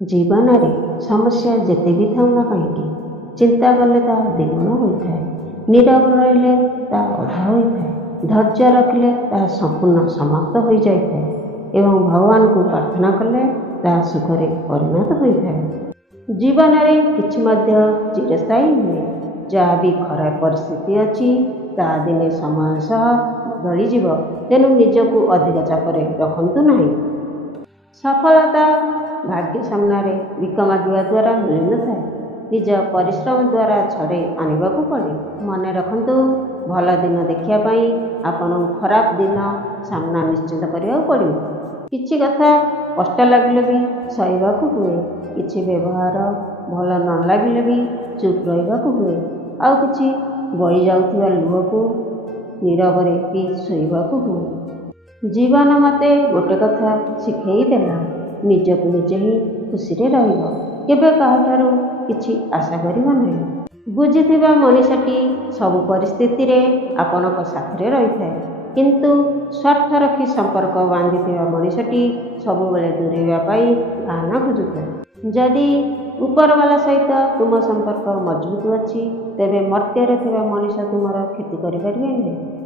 ଜୀବନରେ ସମସ୍ୟା ଯେତେ ବି ଥାଉ ନା କାହିଁକି, ଚିନ୍ତା କଲେ ତାହା ଦ୍ୱିଗୁଣ ହୋଇଥାଏ। ନୀରବ ରହିଲେ ତାହା ଅଧା ହୋଇଥାଏ। ଧୈର୍ଯ୍ୟ ରଖିଲେ ତାହା ସମ୍ପୂର୍ଣ୍ଣ ସମାପ୍ତ ହୋଇଯାଇଥାଏ ଏବଂ ଭଗବାନଙ୍କୁ ପ୍ରାର୍ଥନା କଲେ ତାହା ସୁଖରେ ପରିଣତ ହୋଇଥାଏ। ଜୀବନରେ କିଛି ମଧ୍ୟ ଚିରସ୍ଥାୟୀ ନୁହେଁ। ଯାହା ବି ଖରାପ ପରିସ୍ଥିତି ଅଛି ତାହା ଦିନେ ସମୟ ସହ ବଦଳିଯିବ। ତେଣୁ ନିଜକୁ ଅଧିକ ଚାପରେ ରଖନ୍ତୁ ନାହିଁ। ସଫଳତା ଭାଗ୍ୟ ସାମ୍ନାରେ ଭିକ ମାଗିବା ଦ୍ୱାରା ମିଳିନଥାଏ, ନିଜ ପରିଶ୍ରମ ଦ୍ୱାରା ଛଡ଼େଇ ଆଣିବାକୁ ପଡ଼େ। ମନେ ରଖନ୍ତୁ, ଭଲ ଦିନ ଦେଖିବା ପାଇଁ ଆପଣଙ୍କୁ ଖରାପ ଦିନ ସାମ୍ନା ନିଶ୍ଚିତ କରିବାକୁ ପଡ଼ିବ। କିଛି କଥା କଷ୍ଟ ଲାଗିଲେ ବି ସହିବାକୁ ହୁଏ। କିଛି ବ୍ୟବହାର ଭଲ ନ ଲାଗିଲେ ବି ଚୁପ୍ ରହିବାକୁ ହୁଏ। ଆଉ କିଛି ବହି ଯାଉଥିବା ଲୁହକୁ ନୀରବରେ ବି ଶୋଇବାକୁ ହୁଏ। ଜୀବନ ମୋତେ ଗୋଟେ କଥା ଶିଖେଇ ଦେଲା, ନିଜକୁ ନିଜେ ହିଁ ଖୁସିରେ ରହିବ। କେବେ କାହାଠାରୁ କିଛି ଆଶା କରିବ ନାହିଁ। ବୁଝିଥିବା ମଣିଷଟି ସବୁ ପରିସ୍ଥିତିରେ ଆପଣଙ୍କ ସାଥିରେ ରହିଥାଏ, କିନ୍ତୁ ସ୍ୱାର୍ଥ ରଖି ସମ୍ପର୍କ ବାନ୍ଧିଥିବା ମଣିଷଟି ସବୁବେଳେ ଦୂରେଇବା ପାଇଁ ବାହାନା ଖୋଜୁଥାଏ। ଯଦି ଉପରବାଲା ସହିତ ତୁମ ସମ୍ପର୍କ ମଜବୁତ ଅଛି, ତେବେ ମର୍ତ୍ତ୍ୟରେ ଥିବା ମଣିଷ ତୁମର କ୍ଷତି କରିପାରିବେ ନାହିଁ।